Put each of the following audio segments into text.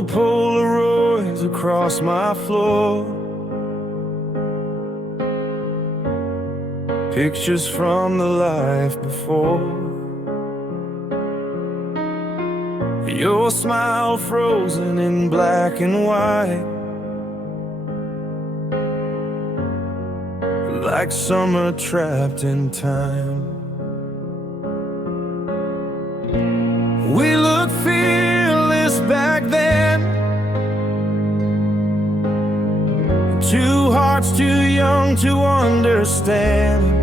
old Polaroids across my floor. Pictures from the life before. Your smile frozen in black and white, like summer trapped in time. We looked fearless back then, two hearts too young to understand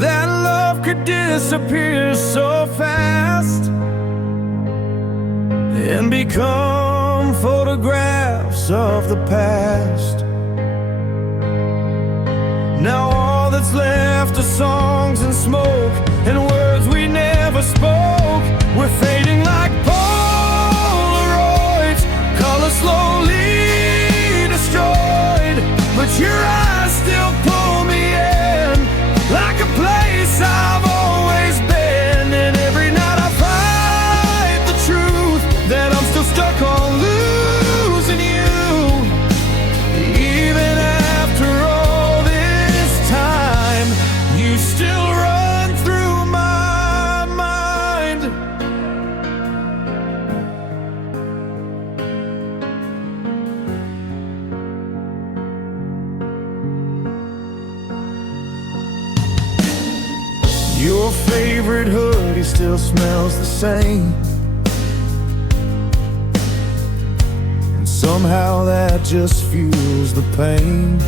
that love could disappear so fast and become photographs of the past. Now all that's left are songs and smoke and words we never spoke. We're fading like Polaroids, color slowly destroyed, but your eyes still pull me in, like a place I've always been. And every night I fight the truth that I'm still stuck on losing you. Even after all this time, you still run through my mind. Your favorite hoodie still smells the same, and somehow that just fuels the pain.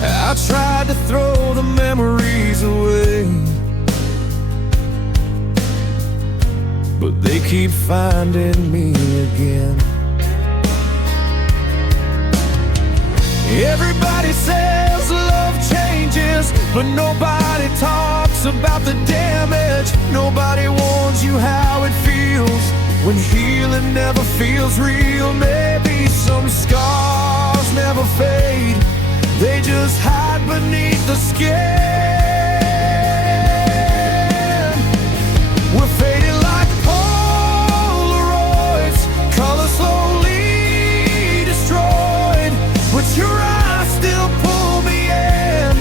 I tried to throw the memories away, but they keep finding me again. Everybody says love changes, but nobody talks about the damage. Nobody warns you how it feels when healing never feels real. Maybe some scars never fade, they just hide beneath the skin. We're fading like Polaroids, color slowly destroyed, but your eyes still pull me in,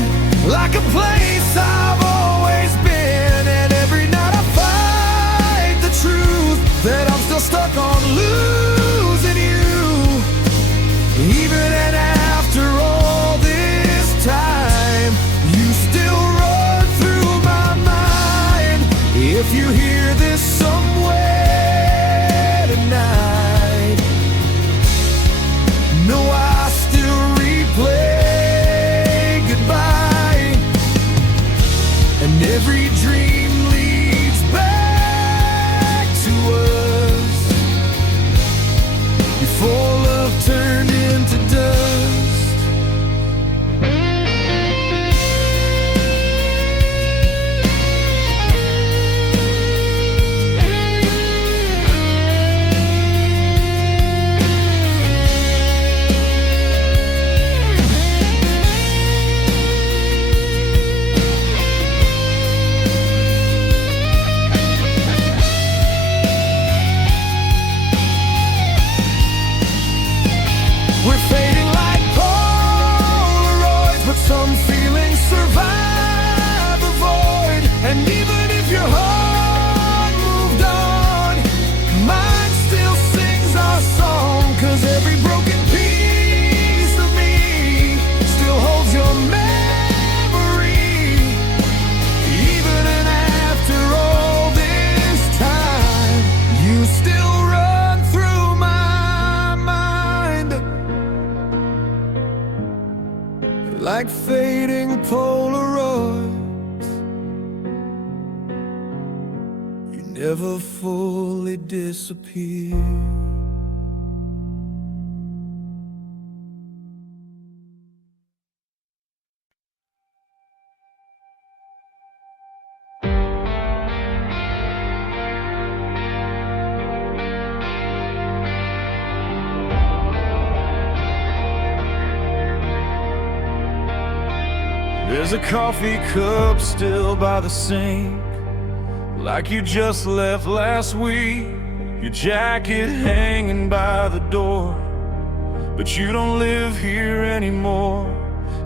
like a place I've always been. And every night I fight the truth that I'm still stuck on losing you. Even and after all this time, you still run through my mind. If you hear this somewhere tonight, no, I still replay goodbye, and every dream leads back to us before love turned into dust. We're fading like Polaroids, but some feelings survive the void. And even if your heart moved on, mine still sings our song. 'Cause every broken piece of me still holds your memory. Even and after all this time, you still run through my mind, like fading Polaroids. You never fully disappear. There's a coffee cup still by the sink, like you just left last week. Your jacket hanging by the door, but you don't live here anymore.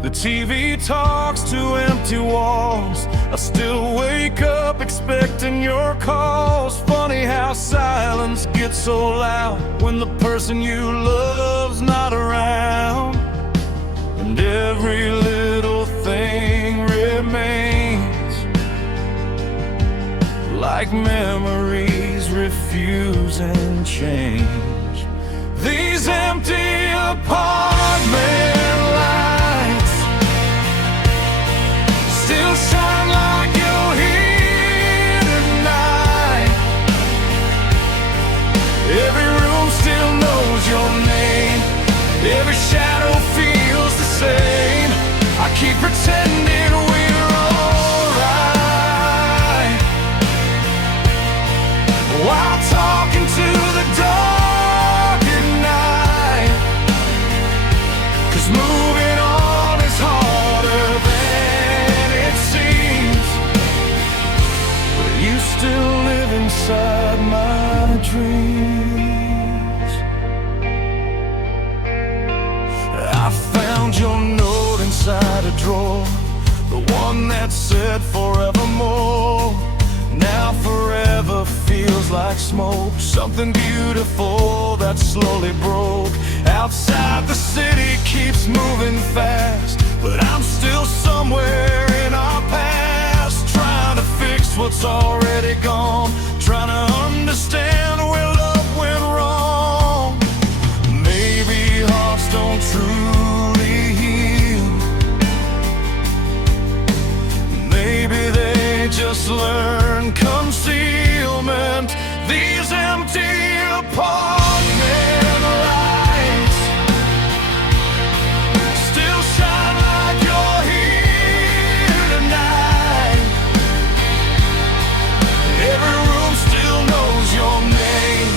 The TV talks to empty walls. I still wake up expecting your calls. Funny how silence gets so loud when the person you love's not around. And every little thing remains, like memories refuse and change. These empty apartment lights still shine like you're here tonight. Every room still knows your name. Every shadow feels the same. I keep pretending we're alright while talking to the dark at night. 'Cause moving on is harder than it seems, but you still live inside my dreams. I found your note inside a drawer, the one that said forevermore. Now forever feels like smoke, something beautiful that slowly broke. Outside the city keeps moving fast, but I'm still somewhere in our past, trying to fix what's already gone, trying to understand where love went wrong. Maybe hearts don't truly heal, maybe they just learn concealment. These empty apartment lights still shine like you're here tonight. Every room still knows your name.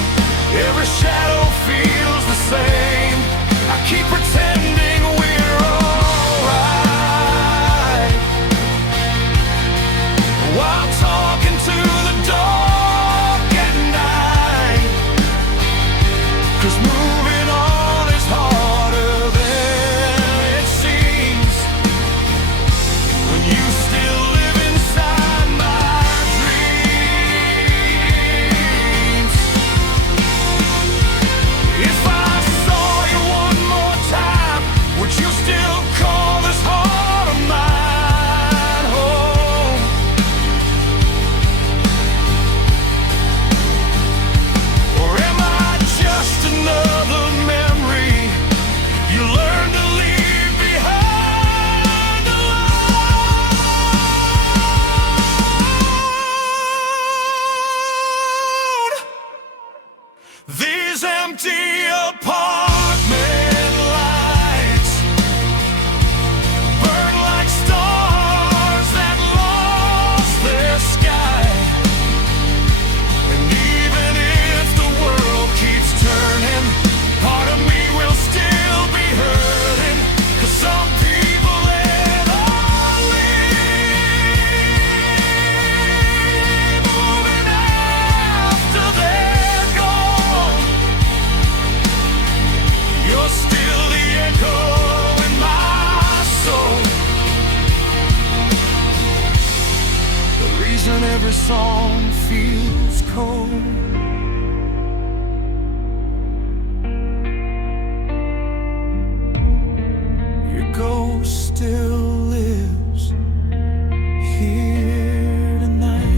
Every shadow feels the same. I keep pretending we're alright while talking to the dark at night. 'Cause moving on is harder than it seems, when you still live inside my dreams. If I saw you one more time, would you still call this heart of mine home? Or am I just another memory you learned to leave behind alone? These empty apartment lights burn like stars that lost their sky. And even if the world keeps turning, part of me will still be hurting. 'Cause some people live only moving after they're gone. You're still the echo in my soul, the reason every song feels cold. Your ghost still lives here tonight.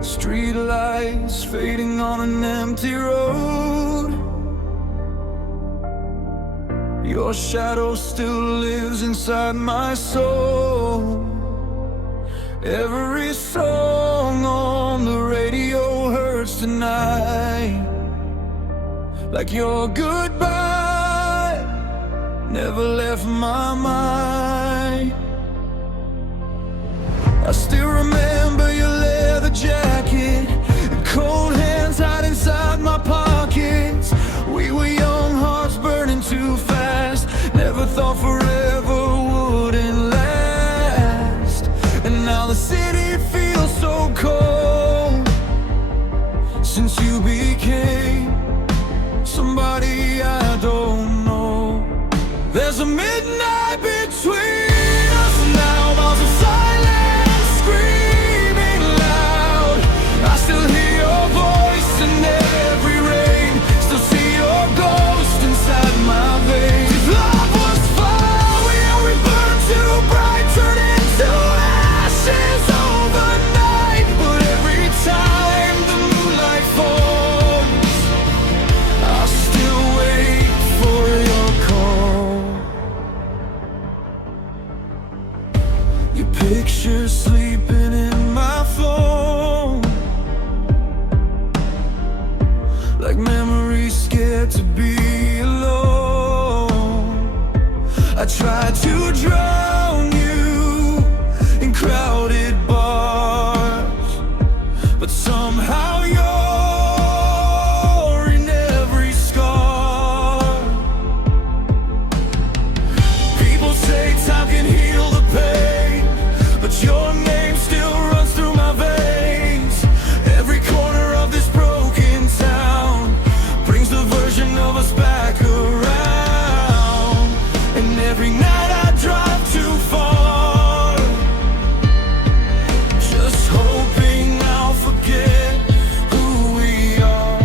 Street lights fading on an empty road. Your shadow still lives inside my soul. Every song on the radio hurts tonight, like your goodbye never left my mind. a midnight between us now. Miles of silence screaming loud. I still hear your voice in every rain. Still see your ghost inside my veins. If love was fire, we burn too bright, turn into ashes overnight. But every time the moonlight falls, I still wait for your call. Your picture sleeping in my phone, like memories scared to be alone. I tried to drown you in crowded bars, but somehow you're in every scar. People say time can heal the pain, but your name still runs through my veins. Every corner of this broken town brings the version of us back around. And every night I drive too far, just hoping I'll forget who we are.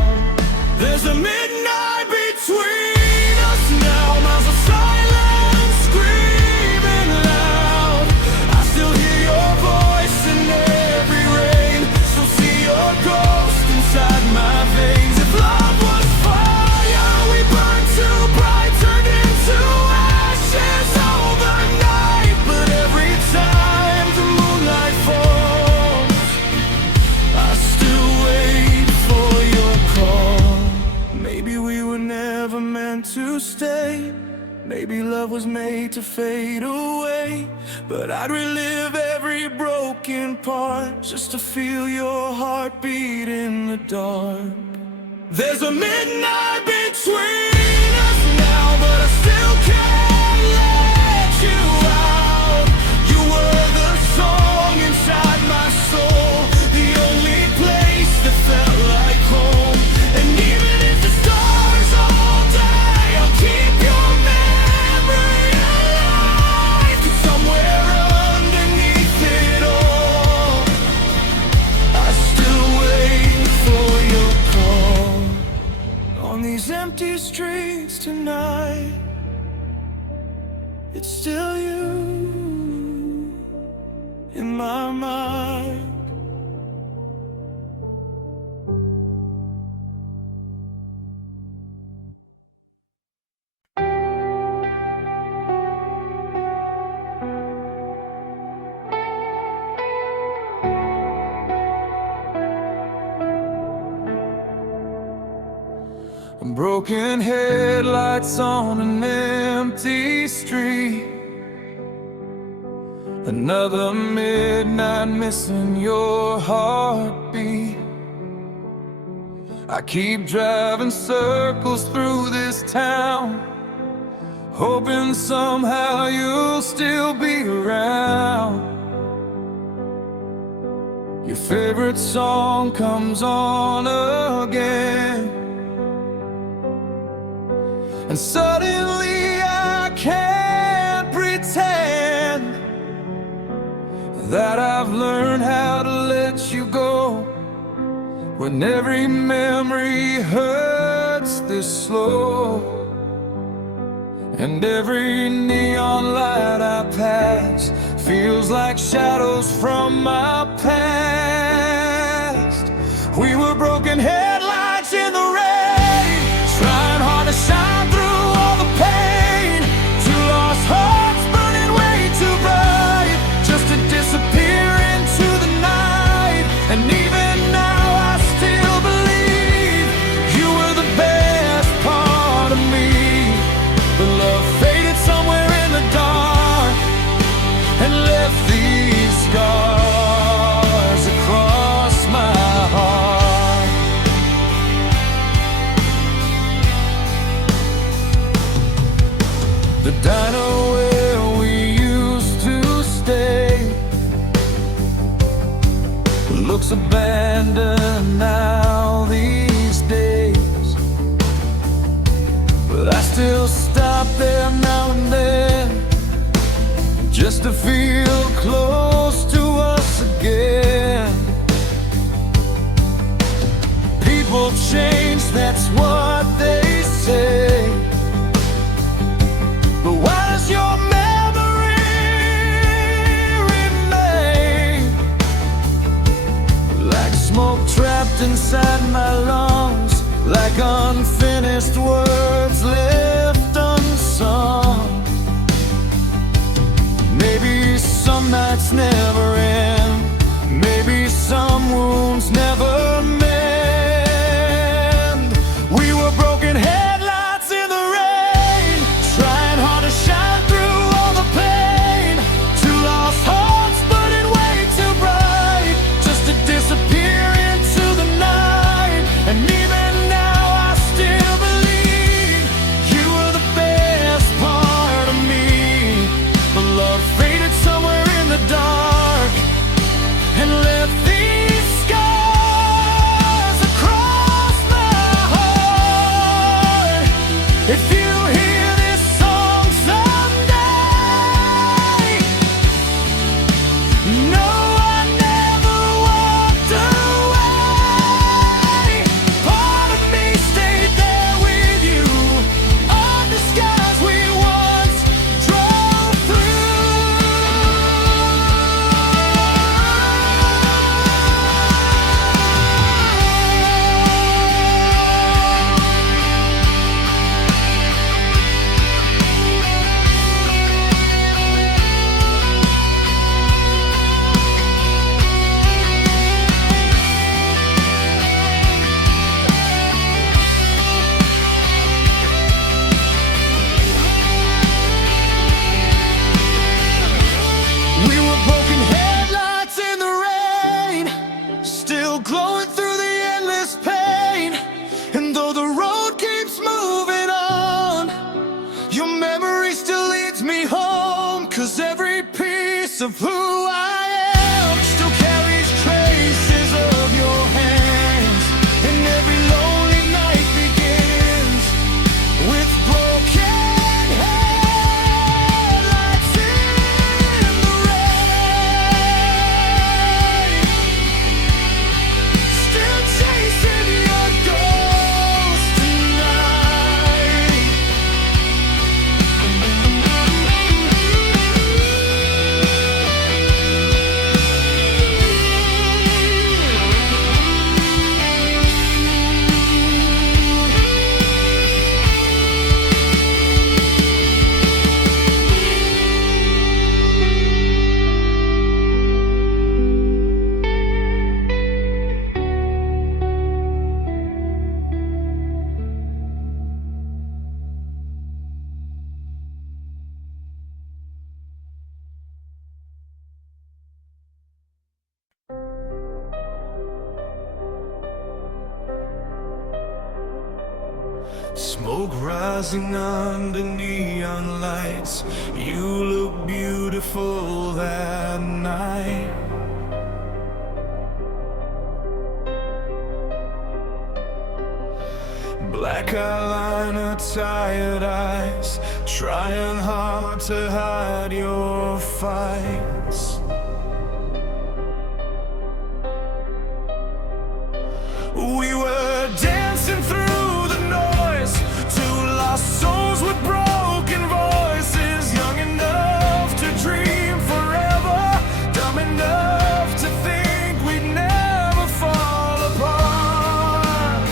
There's a midnight between us now. Miles of silence screaming loud. I still hear your voice in every rain. Still see your ghost inside my veins. If love was fire, we burn too bright, turned into ashes overnight. But every time the moonlight falls, I still wait for your call. Maybe we were never meant to stay. Maybe love was made to fade away. But I'd relive every broken part just to feel your heartbeat in the dark. There's a midnight between us now, but I still can't let you out. You were the song inside my soul, the only place that felt like home. And even if the stars all die, I'll keep your memory alive. 'Cause somewhere underneath it all, I still wait for your call. On these empty streets tonight, it's still you in my mind. Broken headlights on an empty street, another midnight missing your heartbeat. I keep driving circles through this town, hoping somehow you'll still be around. Your favorite song comes on again, and suddenly I can't pretend that I've learned how to let you go, when every memory hurts this slow. And every neon light I pass feels like shadows from my past. We were broken headlights in the rain, trying hard to shine through all the pain. Two lost hearts burning way too bright, just to disappear into the night. And even now I still believe you were the best part of me. But love faded somewhere in the dark and left these scars across my heart. The diner where we used to stay looks abandoned now these days, but I still stop there now and then just to feel close to us again. People change, that's what they say. But why does your memory remain? Like smoke trapped inside my lungs, like unfinished words left unsung. Maybe some nights never end, maybe some wounds never mend. We were broken headlights in the rain, trying hard to shine through all the pain. Two lost hearts burning way too bright, just to disappear into the night. And even now I still believe you were the best part of me. But love faded somewhere in the dark and left these scars across my heart. If you hear this song someday, no, I never walked away. Part of me stayed there with you, on the skies we once drove through. We were broken headlights in the rain, still glowing through the endless pain. And though the road keeps moving on, your memory still leads me home. 'Cause every piece of who I am still carries traces of your hands. And every lonely night begins with broken headlights in the rain. Still chasing your ghost tonight. Smoke rising under neon lights, you look beautiful that night. Black eyeliner, tired eyes, trying hard to hide your fights. We were dancing through the noise, two lost souls with broken voices, young enough to dream forever, dumb enough to think we'd never fall apart.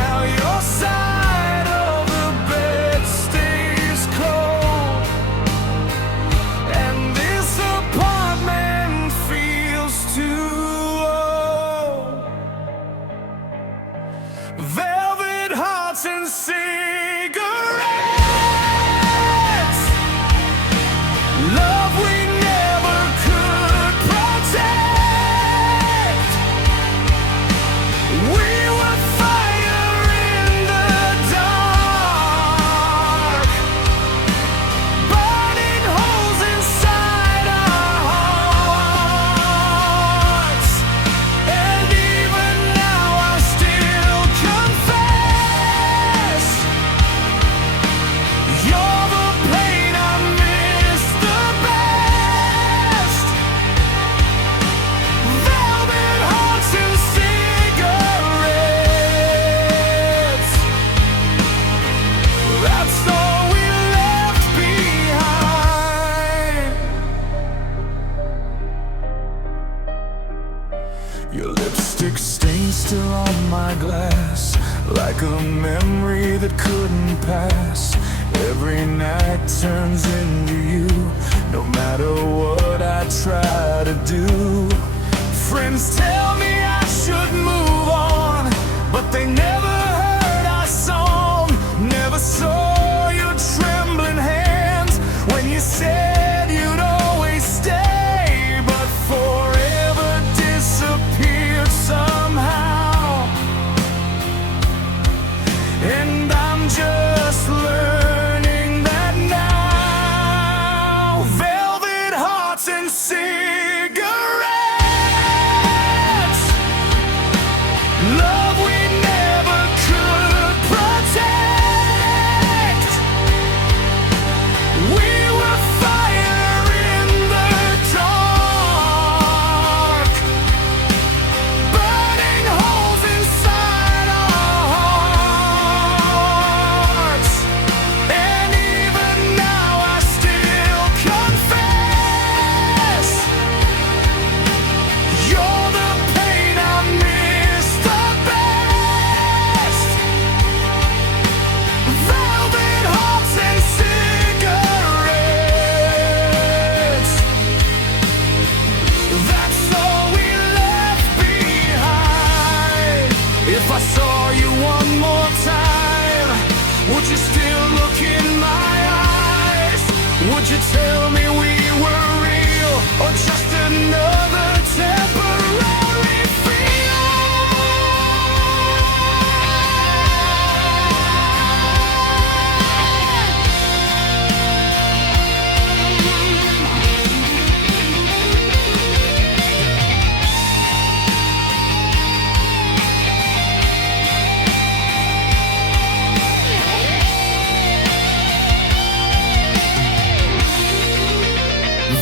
Now your side of the bed stays cold, and this apartment Your lipstick stain still on my glass, like a memory that couldn't pass. Every night turns into you, no matter what I try to do. Friends tell me I should move on, but they never heard our song. Never saw your trembling hands when you said you'd always stay, but forever disappeared somehow. And I'm just learning that now. Velvet hearts and cigarettes, love we never could protect. We were fire in the dark, burning holes inside our hearts. And even now I still confess, you're the pain I miss the best. Velvet hearts and cigarettes, that's all we left behind. If I saw you one more time, would you still look in my eyes? Would you tell me we were real, or just another temporary feel?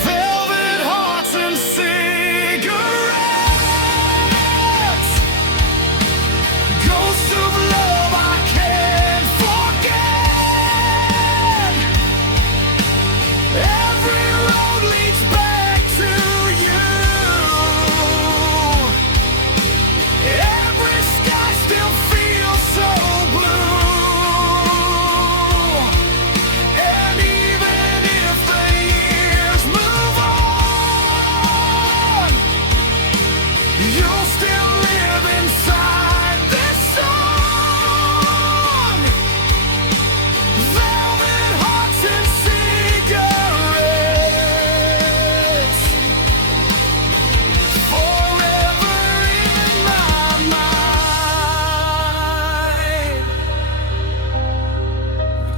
Velvet hearts and cigarettes, ghosts of love I can't forget. Every road leads back to you. Every sky still feels so blue. And even if the years move on, you'll still live inside this song. Velvet hearts and cigarettes, forever in my mind.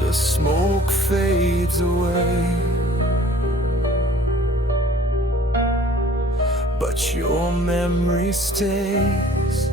The smoke fades away, but your memory stays.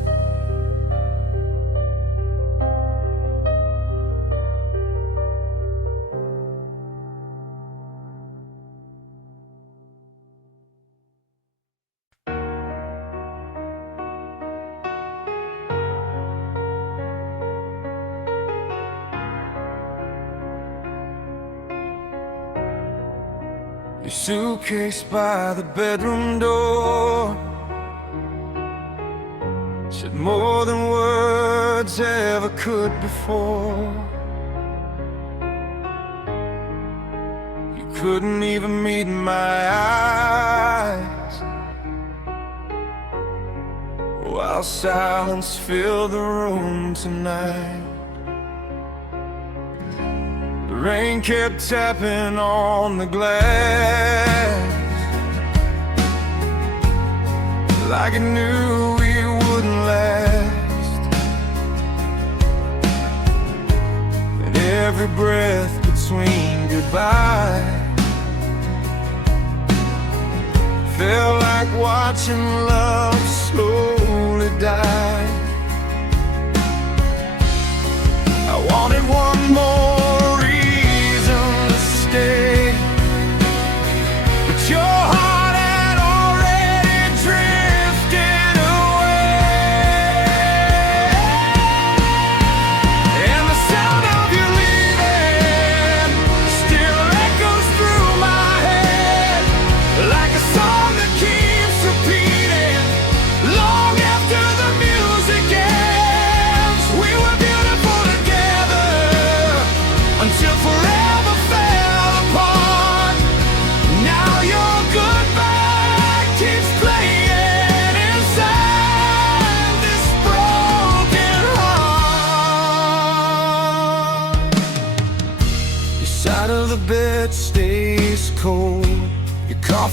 Your suitcase by the bedroom door said more than words ever could before. You couldn't even meet my eyes, while silence filled the room tonight. The rain kept tapping on the glass, like it knew we wouldn't last. And every breath between goodbye felt like watching love slowly die. I wanted one more reason to stay, but your heart had already drifted away. And the sound of you leaving still echoes through my head, like a song that keeps repeating long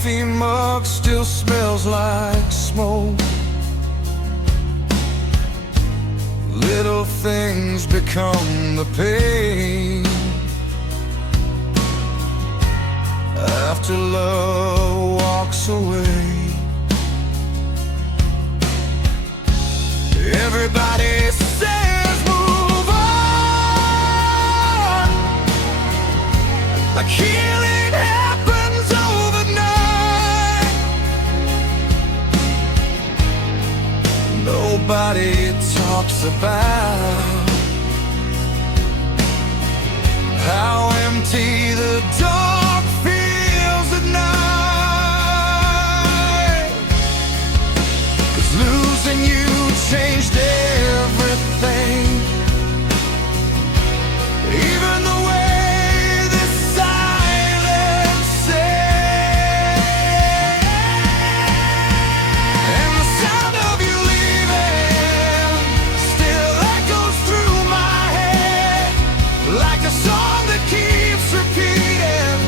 coffee mug still smells like smoke. Little things become the pain after love walks away. Everybody says move on, like healing happens overnight. Nobody talks about how empty the dark feels at night. 'Cause losing you changed everything, even the way this silence says. And the sound of you leaving still echoes through my head, like a song that keeps repeating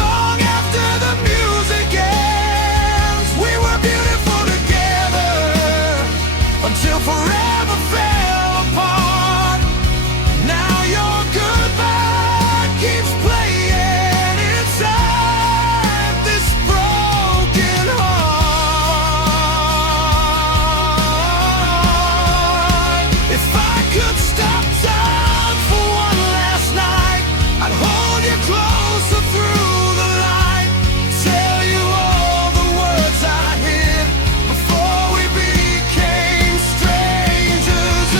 long after the music ends. We were beautiful together until forever fell apart. Now your goodbye keeps playing inside this broken heart. If I could stop time for one last night, I'd hold you closer through the light, tell you all the words I hid before we became strangers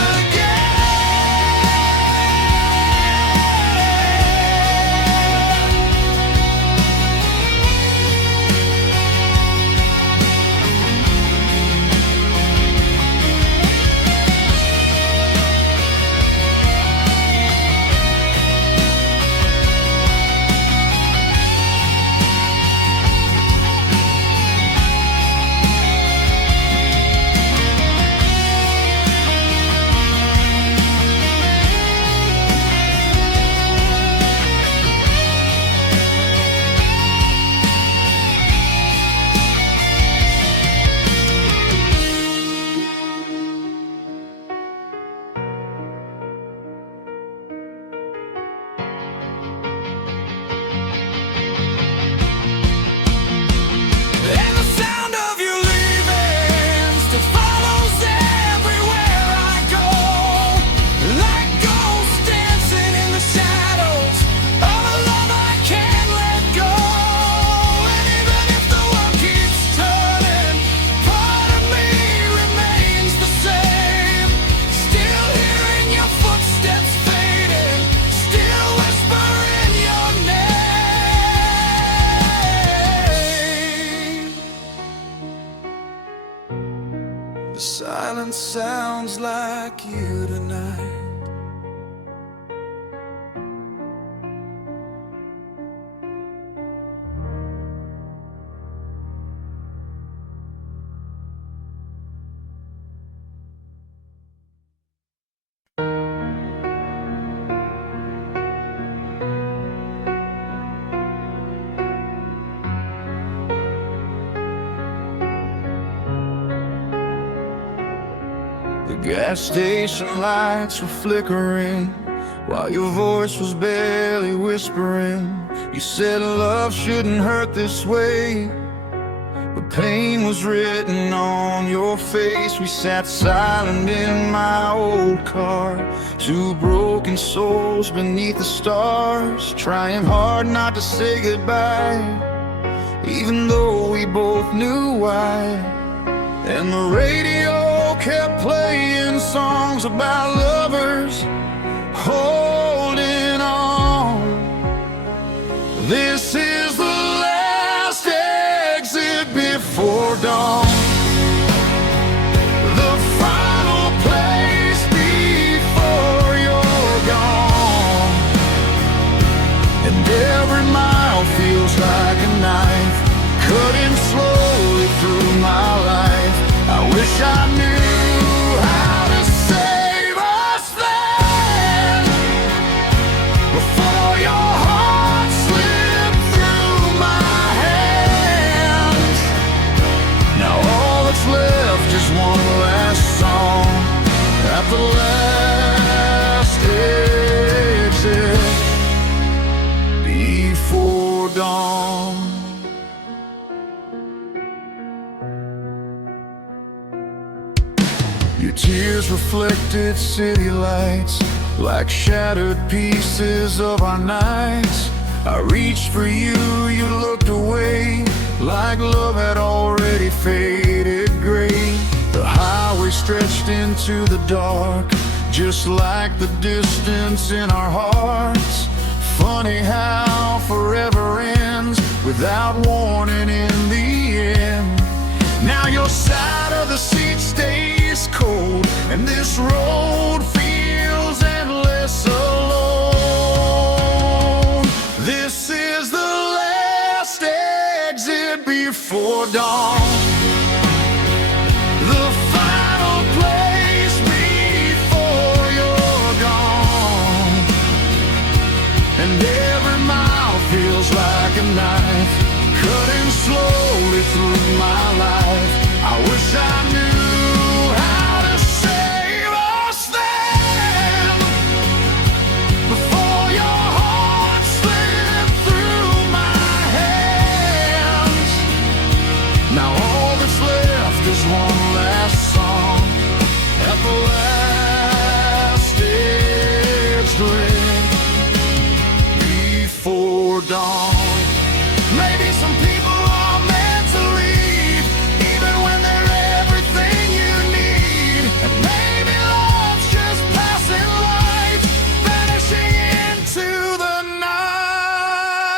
and the sound of you leaving still follows everywhere I go, like ghosts dancing in the shadows of a love I can't let go. And even if the world keeps turning, part of me remains the same. Still hearing your footsteps fading, still whispering your name. The silence sounds like you tonight. The gas station lights were flickering while your voice was barely whispering. You said love shouldn't hurt this way, but pain was written on your face. We sat silent in my old car, two broken souls beneath the stars, trying hard not to say goodbye, even though we both knew why. And the radio kept playing songs about lovers holding on. This is the last exit before dawn, the final place before you're gone. And every mile feels like a knife cutting slowly through my life. I wish I knew how to save us then, before your heart slipped through my hands. Your tears reflected city lights like shattered pieces of our nights. I reached for you, you looked away, like love had already faded gray. The highway stretched into the dark, just like the distance in our hearts. Funny how forever ends without warning in the end. Now your side of the seat stays cold, and this road feels endless alone. This is the last exit before dawn, the final place before you're gone. And every mile feels like a knife cutting slowly through my life. I wish I knew how to save us then, before your heart slipped through my hands. Now all that's left is one last song at the last exit before dawn. Maybe some people are meant to leave, even when they're everything you need. And maybe love's just passing lights, vanishing into the night.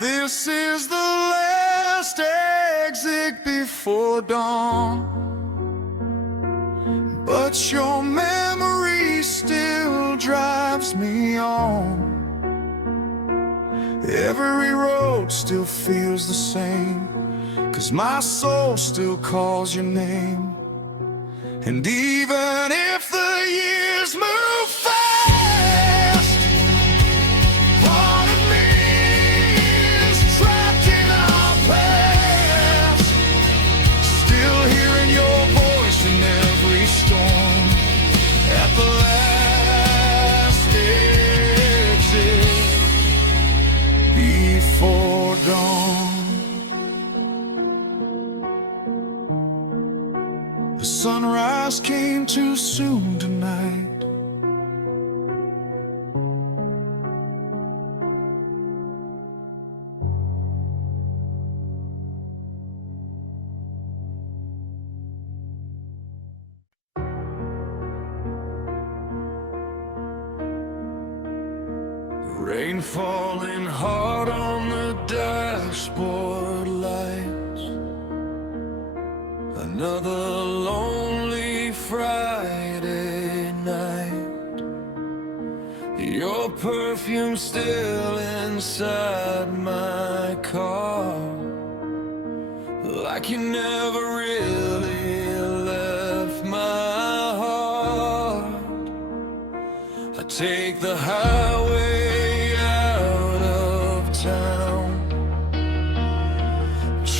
This is the last exit before dawn, but your memory still drives me on. Every road still feels the same, 'cause my soul still calls your name. And even if the years move fast, part of me is trapped in our past, still hearing your voice in every storm at the last exit before dawn. The sunrise came too soon tonight. Rain falling hard on the dashboard lights. Another lonely Friday night. Your perfume still inside my car, like you never really left my heart. I take the highway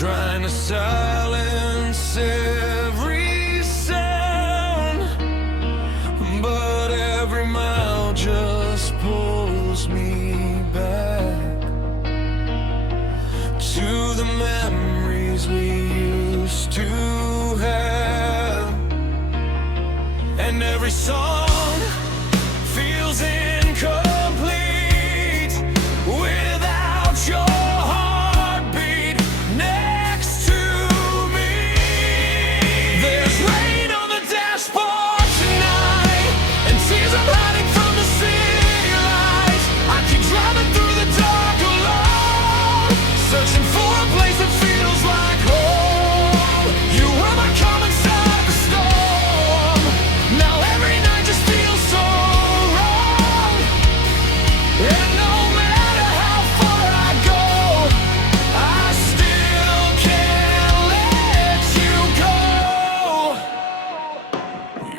trying to silence every sound, but every mile just pulls me back to the memories we used to have. And every song feels incomplete without your searching for a place that feels like home. You were my calm inside the storm. Now every night just feels so wrong. And no matter how far I go, I still can't let you go.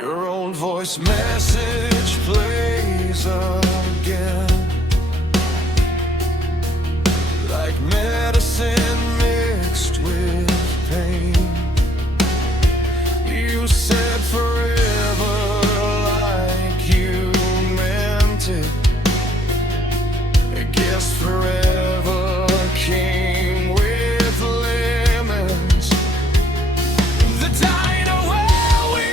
Your old voice message plays again, like medicine mixed with pain. You said forever like you meant it. I guess forever came with lemons. The diner where we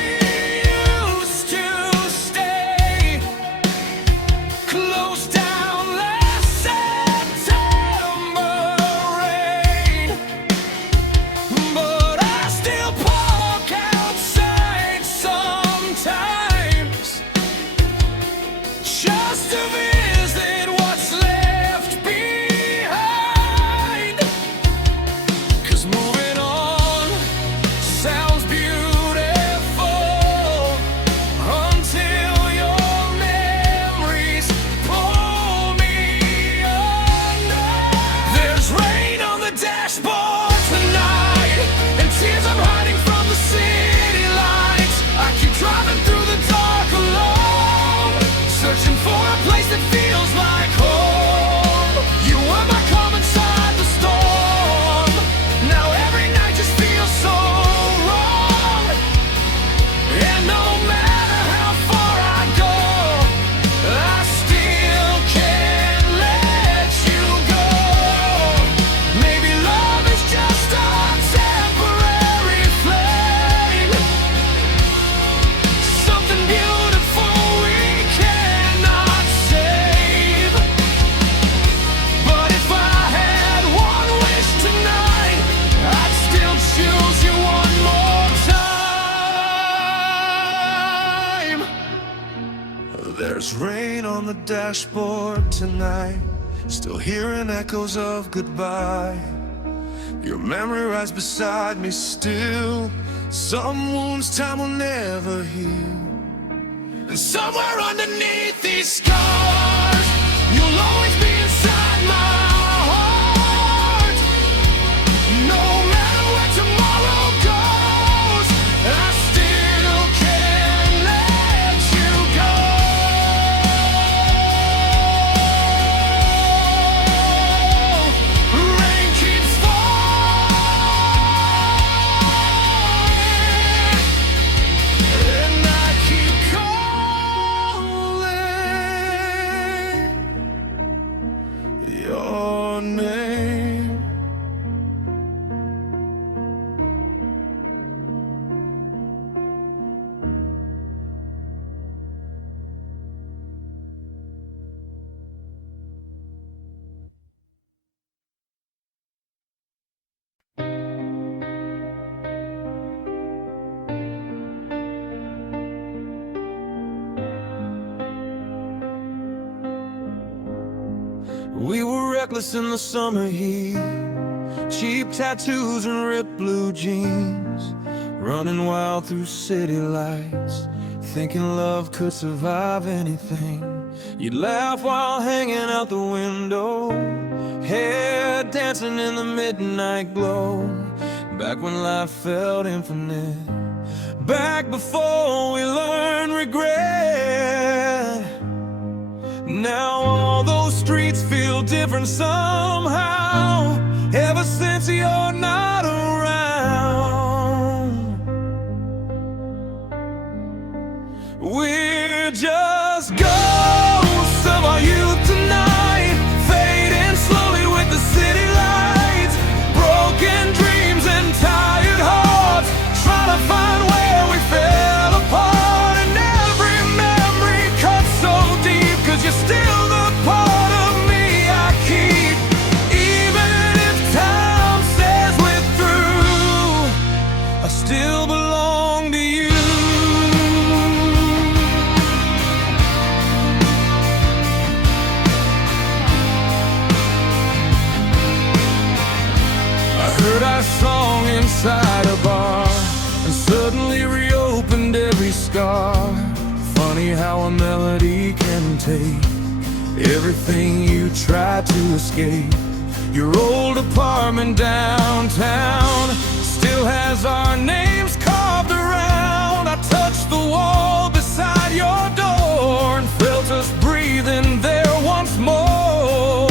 There's rain on the dashboard tonight, still hearing echoes of goodbye. Your memory rides beside me still. Some wounds time will never heal. And somewhere underneath these scars, you'll always be inside my heart. No matter where tomorrow goes, I still can't let you go. Rain keeps falling, and I keep calling your name. We were reckless in the summer heat, cheap tattoos and ripped blue jeans, running wild through city lights, thinking love could survive anything. You'd laugh while hanging out the window, hair dancing in the midnight glow. Back when life felt infinite, back before we learned regret. Now all those streets feel different somehow, ever since you're not around. We're just ghosts of our youth tonight, fading slowly with the city lights, broken dreams and tired hearts, trying to find where we fell apart. And every memory cuts so deep, 'cause you're still the part of me I keep. Even if time says we're through, I still belong to you. I heard our song inside a bar, and suddenly reopened every scar. Funny how a melody can take everything you try to escape. Your old apartment downtown still has our names carved around. I touched the wall beside your door and felt us breathing there once more.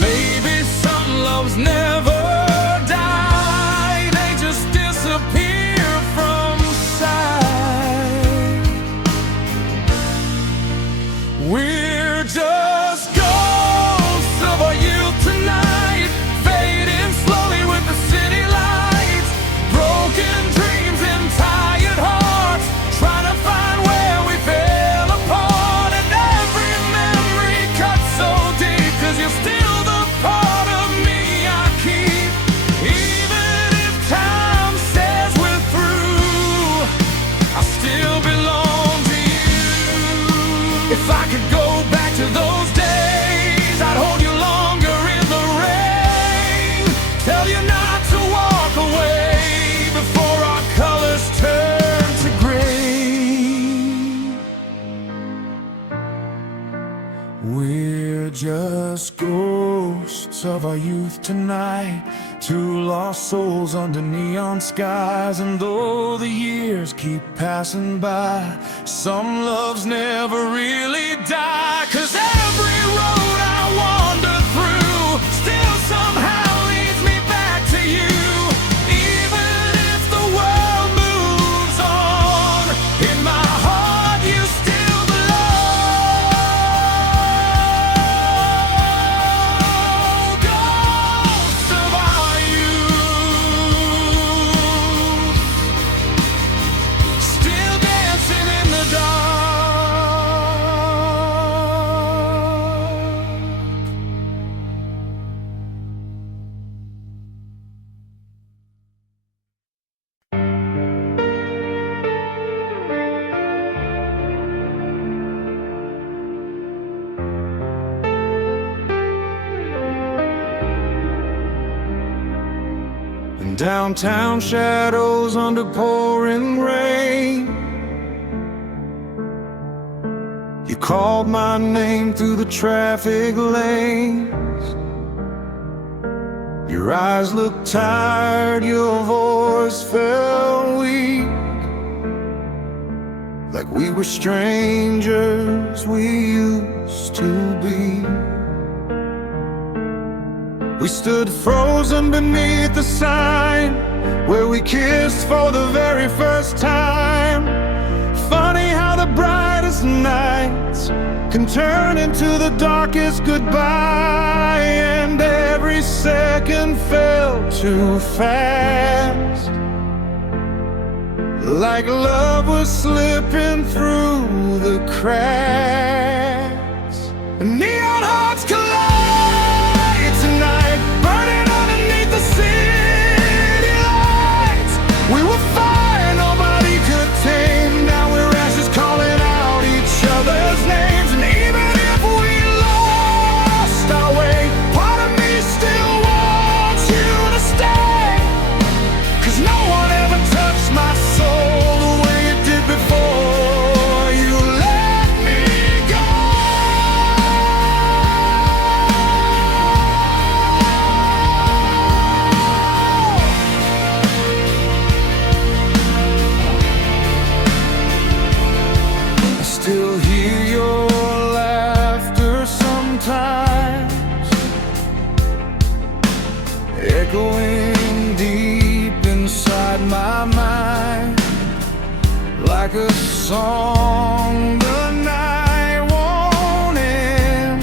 Maybe some loves never die, they just disappear from sight. We're just ghosts of our youth tonight, fading slowly with the city lights, broken dreams and tired hearts, trying to find where we fell apart. And every memory cuts so deep, 'cause you're still the part of me I keep. Even if time says we're through, I still belong to you. If I could go back to those days, I'd hold you longer in the rain, tell you not to walk away before our colors turn to gray. We're just ghosts of our youth tonight, two lost souls under neon skies. And though the years keep passing by, some loves never really die. 'Cause every road I wander through still somehow leads me back to you. Even if the world moves on, in my heart you still belong. Ghosts of our youth, still dancing in the dark. Downtown shadows under pouring rain. You called my name through the traffic lanes. Your eyes looked tired, your voice felt weak, like we were strangers we used to be. We stood frozen beneath the sign where we kissed for the very first time. Funny how the brightest nights can turn into the darkest goodbye, and every second felt too fast, like love was slipping through the cracks. Neon hearts collide tonight, burning underneath the city lights. We were fire nobody could tame. Now we're ashes calling out each other's names. And even if we lost our way, part of me still wants you to stay. 'Cause no one ever touched my soul the way it did before you let me go. I still hear your laughter sometimes, echoing deep inside my mind, like a song the night won't end,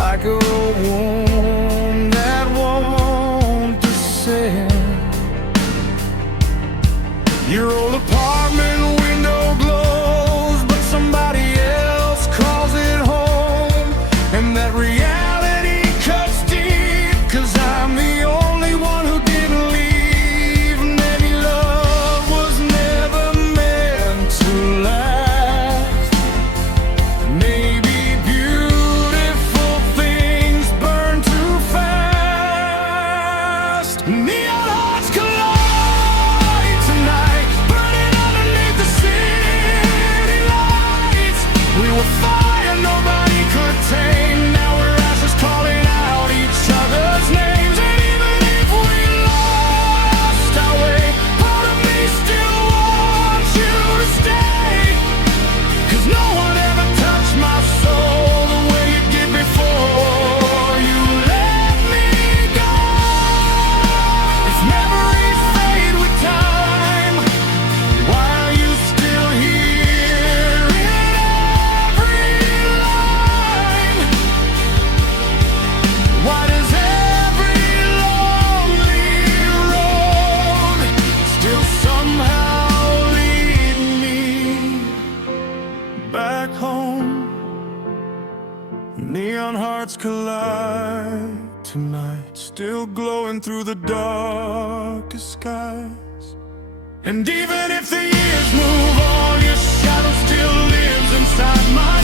like a wound that won't descend. Your old apartment window glows, but somebody else calls it home, and that reality cuts deep, 'cause I'm the only one who didn't leave. Maybe love was never meant to last. Maybe beautiful things burn too fast. Neon hearts collide tonight, burning underneath the city lights. We were fire nobody could tame. Now we're ashes calling out each other's names. And even if we lost our way, part of me still wants you to stay. 'Cause no one ever touched my soul the way you did before you let me go. If memories fade with time, why are you still here in every line? Why does every lonely road still somehow lead me back home? Neon hearts collide tonight, still glowing through the darkest skies. And even if the years move on, your shadow still lives inside my